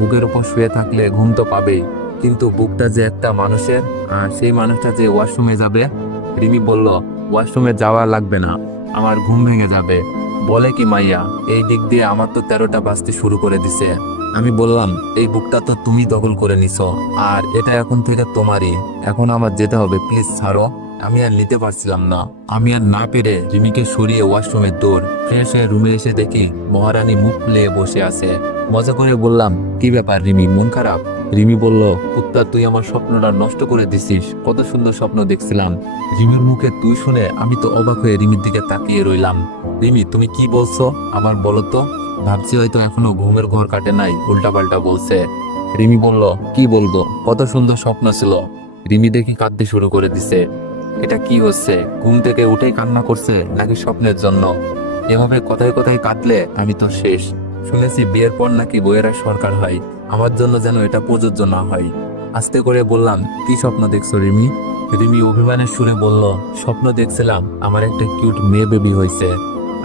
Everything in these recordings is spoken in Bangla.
বুকের উপর শুয়ে থাকলে ঘুম তো পাবেই। কিন্তু বুকটা যে একটা মানুষের, আর সেই মানুষটা যে ওয়াশরুমে যাবে, রিমি বলল, ওয়াশরুমে যাওয়া লাগবে না, আমার ঘুম ভেঙে যাবে। বলে কি মাইয়া, এই দিক দিয়ে আমার তো তেরোটা বাজতে শুরু করে দিছে। আমি বললাম, এই বুকটা তো তুমি দখল করে নিছো, আর এটা এখন থেকে তোমারই। এখন আমার যেতে হবে, প্লিজ ছাড়ো। আমি আর নিতে পারছিলাম না। আমি আর না পেরে রিমিকে সরিয়ে ওয়াশরুমের দৌড়, ফ্রেশ হয়ে রুমে এসে দেখি মহারানী মুখ ফুলে বসে আছে। মজা করে বললাম, কি ব্যাপার রিমি, মন খারাপ? রিমি বলল কুত্তা তুই আমার স্বপ্নটা নষ্ট করে দিছিস। কত সুন্দর স্বপ্ন দেখছিলাম। রিমির মুখে তুই শুনে আমি তো অবাক হয়ে রিমির দিকে তাকিয়ে রইলাম। রিমি, তুমি কি বলছো? আমার বলো তো। ভাবছি হয়তো এখনও ঘুমের ঘর কাটে নাই, উল্টাপাল্টা বলছে। রিমি বলল, কি বলব? কত সুন্দর স্বপ্ন ছিল। রিমি দেখি কাঁদতে শুরু করে দিছে। এটা কি হচ্ছে? ঘুম থেকে উঠেই কান্না করছে নাকি স্বপ্নের জন্য? এভাবে কথায় কথায় কাঁদলে আমি তো শেষ। শুনেছি বিয়ের পর নাকি বইয়েরা সরকার হয়। আমার জন্য যেন এটা প্রযোজ্য না হয়। আস্তে করে বললাম, কি স্বপ্ন দেখছ রিমি? রিমি অভিমানের সুরে বলল, স্বপ্ন দেখছিলাম, আমার একটা কিউট মেয়ে বেবি হয়েছে।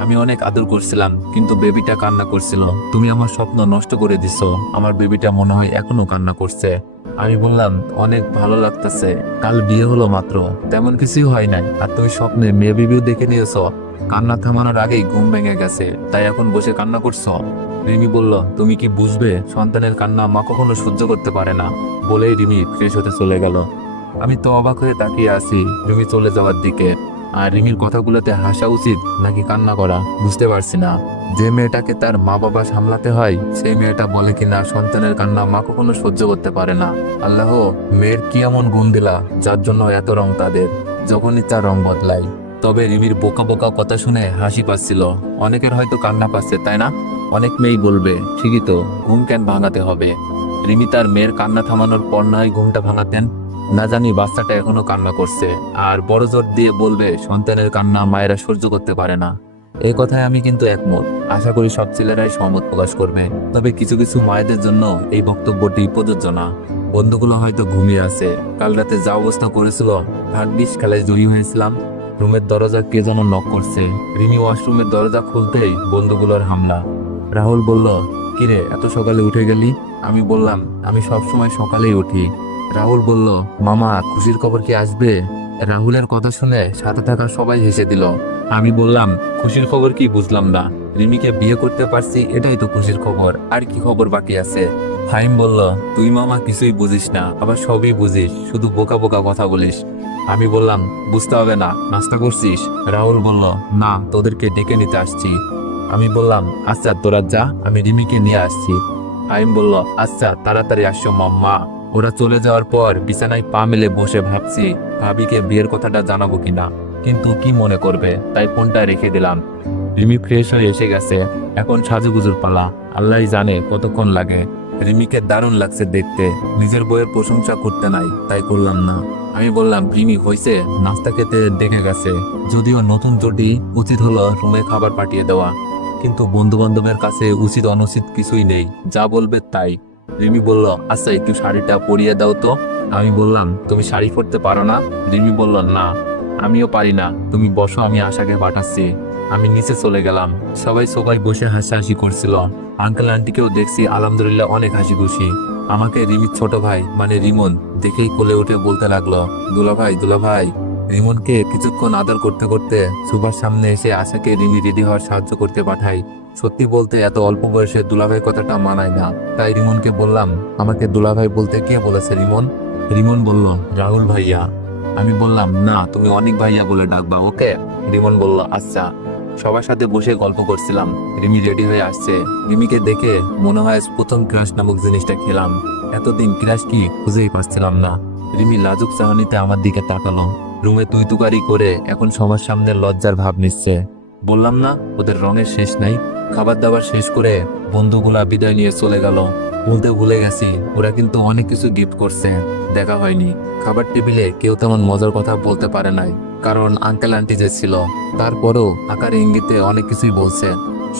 আমি অনেক আদর করছিলাম, কিন্তু বেবিটা কান্না করছিল। তুমি আমার স্বপ্ন নষ্ট করে দিছো। আমার বেবিটা মনে হয় এখনও কান্না করছে। আমি বললাম, অনেক ভালো লাগতেছে। কাল বিয়ে হলো মাত্র। তেমন কিছুই হয় নাই। আর তুমি স্বপ্নে মেয়ে বেবিও দেখে নিয়েছো। কান্না থামানোর আগেই ঘুম ভেঙে গেছে। তাই এখন বসে কান্না করছ। রিমি বলল, তুমি কি বুঝবে? সন্তানের কান্না মা কখনো সহ্য করতে পারে না। বলেই রিমি ফ্রেশ হতে চলে গেল। আমি তো অবাক হয়ে তাকিয়ে আছি রিমি চলে যাওয়ার দিকে। আর রিমির কথাগুলোতে হাসা উচিত নাকি কান্না করা? বুঝতে পারছি না। যে মেয়েটাকে তার মা বাবা সামলাতে হয়, সেই মেয়েটা বলে কিনা সন্তানের কান্না মা কখনো সহ্য করতে পারে না। আল্লাহ, মেয়ের কি এমন গুণ দিলা, যার জন্য এত রং তাদের? যখনই তার রং বদলায়। তবে রিমির বোকা বোকা কথা শুনে হাসি পাচ্ছিল। অনেকের হয়তো কান্না পাচ্ছে, তাই না? অনেক মেয়েই বলবে, ঠিকই তো, ঘুম কেন ভাঙাতে হবে? রিমি তার মেয়ের কান্না থামানোর পর নয় ঘুমটা ভাঙাতেন। না জানি বাচ্চাটা এখনও কান্না করছে, আর বড় জোর দিয়ে বলবে, সন্তানের কান্না মায়েরা সহ্য করতে পারে না। এই কথায় আমি কিন্তু একমত। আশা করি সব ছেলেরাই সহমত প্রকাশ করবে। তবে কিছু কিছু মায়েদের জন্য এই বক্তব্যটি প্রযোজ্য না। বন্ধুগুলো হয়তো ঘুমিয়ে আছে। কাল রাতে যা অবস্থা করেছিল ভাগ্যিস খেলায় জয়ী হয়েছিলাম। রুমের দরজা কে যেন নক করছে। রিমি ওয়াশরুমের দরজা খুলতেই বন্ধুগুলোর হামলা। রাহুল বলল, কিরে, এত সকালে উঠে গেলি? আমি বললাম, আমি সবসময় সকালেই উঠি। রাহুল বলল, মামা, খুশির খবর কি আসবে? রাহুলের কথা শুনে সাথে থাকা সবাই হেসে দিল। আমি বললাম, খুশির খবর কি বুঝলাম না। রিমিকে বিয়ে করতে পারছি, এটাই তো খুশির খবর। আর কি খবর বাকি আছে? ফাইম বলল, তুই মামা, কিছুই বুঝিস না। আবার সবই বুঝিস। শুধু বোকা বোকা কথা বলিস। আমি বললাম, বুঝতে হবে না। নাস্তা করছিস? রাহুল বলল, না, তোদেরকে ডেকে নিতে আসছি। আমি বললাম আচ্ছা তোরা যা, আমি রিমিকে নিয়ে আসছি। আইম বলল আচ্ছা তাড়াতাড়ি আসছো মাম্মা। ওরা চলে যাওয়ার পর বিছানায় পা মেলে বসে ভাবছি, ভাবিকে বিয়ের কথাটা জানাব কিনা। কিন্তু কি মনে করবে? তাই ফোনটা রেখে দিলাম। রিমি ফ্রেশ হয়ে এসে গেছে। এখন সাজুগুজুর পালা। আল্লাহ জানে কতক্ষণ লাগে। রিমিকে দারুণ লাগছে দেখতে। নিজের বইয়ের প্রশংসা করতে নাই, তাই করলাম না। আমি বললাম, রিমি হয়েছে নাস্তা খেতে দেখে গেছে। যদিও নতুন জুটি উচিত হলো রুমে খাবার পাঠিয়ে দেওয়া। কিন্তু বন্ধু বান্ধবের কাছে উচিত অনুচিত কিছুই নেই। যা বলবে তাই। রিমি বলল আচ্ছা একটু শাড়িটা পরিয়ে দাও তো। আমি বললাম, তুমি শাড়ি পরতে পারো না? রিমি বলল, না, আমিও পারি না। তুমি বসো, আমি আশাকে পাঠাচ্ছি। আমি নিচে চলে গেলাম। সবাই সবাই বসে হাসাহাসি করছিল। আঙ্কেল আন্টিকেও দেখছি, আলহামদুলিল্লাহ অনেক হাসি খুশি আমাকে রিমির ছোট ভাই মানে রিমন, দেখেই কোলে উঠে বলতে লাগল দুলা ভাই দুলা ভাই রিমনকে কিছুক্ষণ আদর করতে করতে সুভার সামনে এসে আশাকে রিমি রেডি হওয়ার সাহায্য করতে পাঠাই সত্যি বলতে এত অল্প বয়সে দুলাভাই কথাটা মানায় না। তাই রিমনকে বললাম, আমাকে দুলাভাই বলতে কে বলেছে রিমন? রিমন বলল, রাহুল ভাইয়া। আমি বললাম, না, তুমি অনেক ভাইয়া বলে ডাকবা, ওকে? রিমন বলল আচ্ছা। সবার সাথে বসে গল্প করছিলাম। রিমি রেডি হয়ে আসছে। রিমিকে দেখে মনে হয় প্রথম ক্রাশ নামক জিনিসটা খেলাম। এতদিন ক্রাশ কি খুঁজেই পাচ্ছিলাম না। রিমি লাজুক চাহনিতে আমার দিকে তাকালো। রুমে তুই তুকারি করে এখন সবার সামনে লজ্জার ভাব নিচ্ছে। বললাম না, ওদের রঙের শেষ নাই। খাবার দাবার শেষ করে বন্ধুগুলা বিদায় নিয়ে চলে গেল। বলতে ভুলে গেছি, ওরা কিন্তু অনেক কিছু গিফট করছে। দেখা হয়নি। খাবার টেবিলে কেউ তেমন মজার কথা বলতে পারে নাই। কারণ আঙ্কেল আন্টি যে ছিল, তারপরও আকার ইঙ্গিতে অনেক কিছুই বলছে।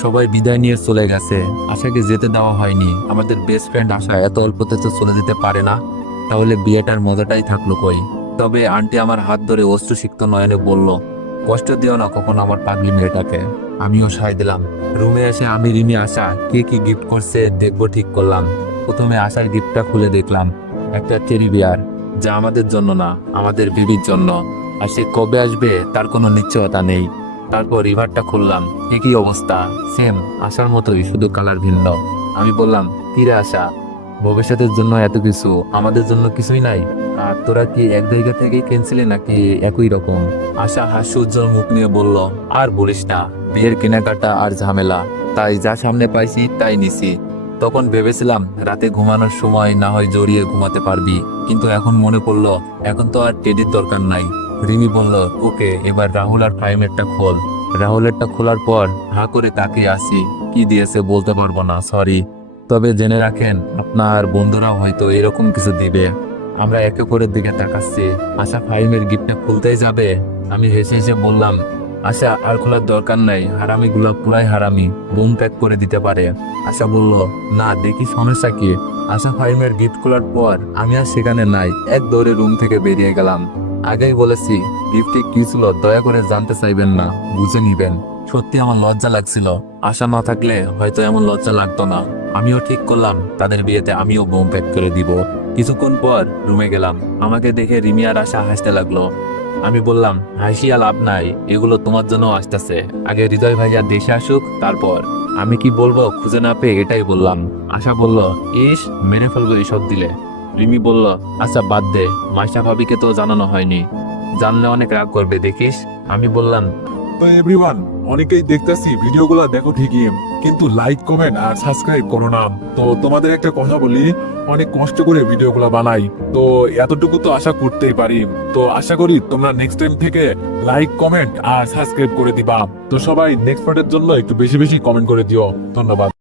সবাই বিদায় নিয়ে চলে গেছে। আশাকে যেতে দেওয়া হয়নি। আমাদের বেস্ট ফ্রেন্ড আশা এত অল্পতে তো চলে যেতে পারে না। তাহলে বিয়েটার মজাটাই থাকল কই? তবে আন্টি আমার হাত ধরে অস্ত্রসিক্ত নয়নে বলল, কষ্ট দিও না কখন আমার পাগলি মেয়েটাকে। আমিও সায় দিলাম। রুমে এসে আমি রিমি আসা কে কি গিফট করছে দেখব ঠিক করলাম। প্রথমে আশায় ডিপটা খুলে দেখলাম, একটা টেরি বিয়ার যা আমাদের জন্য না, আমাদের বিবির জন্য। আর সে কবে আসবে তার কোনো নিশ্চয়তা নেই। তারপর রিভারটা খুললাম, একই অবস্থা সেম আসার মতোই, শুধু কালার ভিন্ন। আমি বললাম তীরে আসা ভবিষ্যতের জন্য এত কিছু, আমাদের জন্য কিছুই নাই। আর তোরা কি এক জায়গা থেকে কিনছিলি নাকি একই রকম? আশা হাস্য উজ্জ্বল মুখ নিয়ে বলল, আর বলিস না, বিয়ের কেনাকাটা আর ঝামেলা। তাই যা সামনে পাইছি তাই নিছি। তখন ভেবেছিলাম রাতে ঘুমানোর সময় না হয় জড়িয়ে ঘুমাতে পারবি। কিন্তু এখন মনে পড়ল, এখন তো আর টেডির দরকার নাই। রিমি বলল, ওকে, এবার রাহুল আর ফাইমেরটা খোল। রাহুলেরটা খোলার পর, হা করে তাকিয়ে আসি কি দিয়েছে বলতে পারব না সরি তবে জেনে রাখেন, আপনার বন্ধুরা হয়তো এরকম কিছু দিবে। আমরা একে অপরের দিকে তাকাচ্ছি। আশা ফাইমের গিফটটা খুলতেই যাবে। আমি হেসে হেসে বললাম, আশা, আর খোলার দরকার নাই। হারামি গুলো পুরাই হারামি। বুম প্যাক করে দিতে পারে। আশা বলল, না, দেখি সমস্যা কি? আশা ফাইমের গিফট খোলার পর আমি আর সেখানে নাই। এক দৌড়ে রুম থেকে বেরিয়ে গেলাম। আগেই বলেছি, গিফটে কি ছিল দয়া করে জানতে চাইবেন না, বুঝে নিবেন। সত্যি আমার লজ্জা লাগছিল। আশা না থাকলে হয়তো এমন লজ্জা লাগতো না। আমিও ঠিক করলাম। তাদের বিয়েতে আমিও বোম প্যাক করে দিব। কিছুক্ষণ পর রুমে গেলাম। আমাকে দেখে রিমি আর আশা হাসতে লাগল। আমি বললাম হাসিয়া লাভ নাই। এগুলো তোমার জন্য আসতেছে। আগে হৃদয় ভাইয়া দেশে আসুক, তারপর আমি কি বলব খুঁজে না পেয়ে এটাই বললাম। আশা বলল, ইস, মেরে ফেলব এইসব দিলে। রিমি বলল আচ্ছা বাদ দে। মাইশা ভাবিকে তো জানানো হয়নি। জানলে অনেক রাগ করবে, দেখিস? আমি বললাম তো এভরিওয়ান অনেকেই দেখতেছি, ভিডিওগুলো দেখো ঠিকই। কিন্তু লাইক কমেন্ট আর সাবস্ক্রাইব করো না। তো তোমাদের একটা কথা বলি, অনেক কষ্ট করে ভিডিওগুলো বানাই। তো এতটুকু তো আশা করতেই পারি। তো আশা করি তোমরা নেক্সট টাইম থেকে লাইক কমেন্ট আর সাবস্ক্রাইব করে দিবা। তো সবাই নেক্সট পার্টের জন্য একটু বেশি বেশি কমেন্ট করে দিও। ধন্যবাদ।